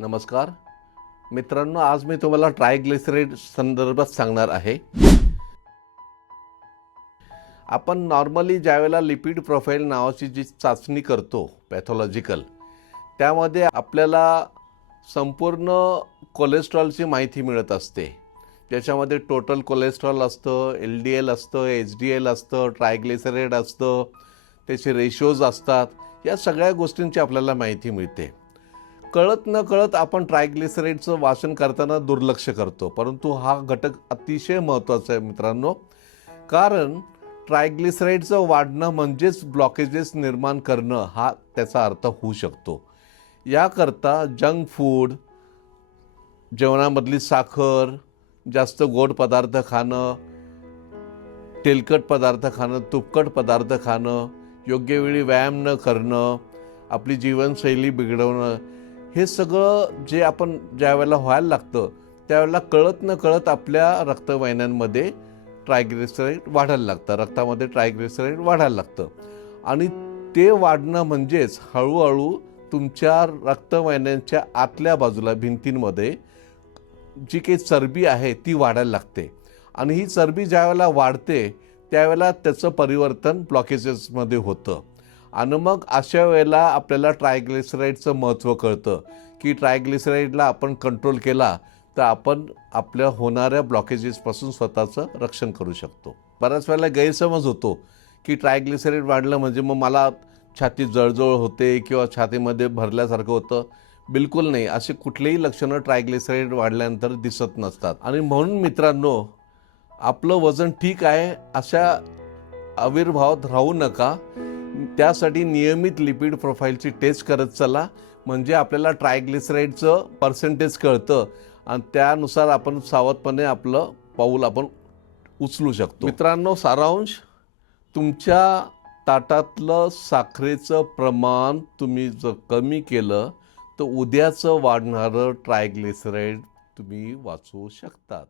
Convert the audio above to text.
नमस्कार मित्रांनो, आज मी तुम्हाला ट्रायग्लिसराईड संदर्भात सांगणार आहे। आपण नॉर्मली ज्यावेळेला लिपिड प्रोफाइल नावाची जी चाचणी करतो पॅथॉलॉजिकल, त्यामध्ये आपल्याला संपूर्ण कोलेस्ट्रॉलची माहिती मिळत असते, ज्याच्यामध्ये टोटल कोलेस्ट्रॉल असतं, LDL असतं, HDL असतं, ट्रायग्लिसराईड असतं, त्याचे रेशोज असतात। या सगळ्या गोष्टींची आपल्याला माहिती मिळते। कळत न कळत आपण ट्रायग्लिसराईडचं वाचन करताना दुर्लक्ष करतो, परंतु हा घटक अतिशय महत्त्वाचा आहे मित्रांनो। कारण ट्रायग्लिसराईडचं वाढणं म्हणजेच ब्लॉकेजेस निर्माण करणं हा त्याचा अर्थ होऊ शकतो। याकरता जंक फूड, जेवणामधली साखर, जास्त गोड पदार्थ खाणं, तेलकट पदार्थ खाणं, तुपकट पदार्थ खाणं, योग्य वेळी व्यायाम न करणं, आपली जीवनशैली बिघडवणं, हे सगळं जे आपण ज्यावेळेला व्हायला लागतं त्यावेळेला कळत न कळत आपल्या रक्तवाहिन्यांमध्ये ट्रायग्लिसराईड वाढायला लागतं, रक्तामध्ये ट्रायग्लिसराईड वाढायला लागतं। आणि ते वाढणं म्हणजेच हळूहळू तुमच्या रक्तवाहिन्यांच्या आतल्या बाजूला भिंतींमध्ये जी काही चरबी आहे ती वाढायला लागते। आणि ही चरबी ज्यावेळेला वाढते त्यावेळेला त्याचं परिवर्तन ब्लॉकेजेसमध्ये होतं। आणि मग अशा वेळेला आपल्याला ट्रायग्लिसराईडचं महत्त्व कळतं की ट्रायग्लिसराईडला आपण कंट्रोल केला तर आपण आपल्या होणाऱ्या ब्लॉकेजेसपासून स्वतःचं रक्षण करू शकतो। बऱ्याच वेळेला गैरसमज होतो की ट्रायग्लिसराईड वाढलं म्हणजे मग मला छातीत जळजळ होते किंवा छातीमध्ये भरल्यासारखं होतं। बिलकुल नाही, असे कुठलेही लक्षणं ट्रायग्लिसराईड वाढल्यानंतर दिसत नसतात। आणि म्हणून मित्रांनो, आपलं वजन ठीक आहे अशा आविर्भावात राहू नका। त्यासाठी नियमित लिपिड प्रोफाईलची टेस्ट करत चला, म्हणजे आपल्याला ट्रायग्लिसराईडचं पर्सेंटेज कळतं आणि त्यानुसार आपण सावधपणे आपलं पाऊल आपण उचलू शकतो। मित्रांनो, सारांश, तुमच्या ताटातलं साखरेचं प्रमाण तुम्ही जर कमी केलं तर उद्याचं वाढणारं ट्रायग्लिसराईड तुम्ही वाचवू शकतात।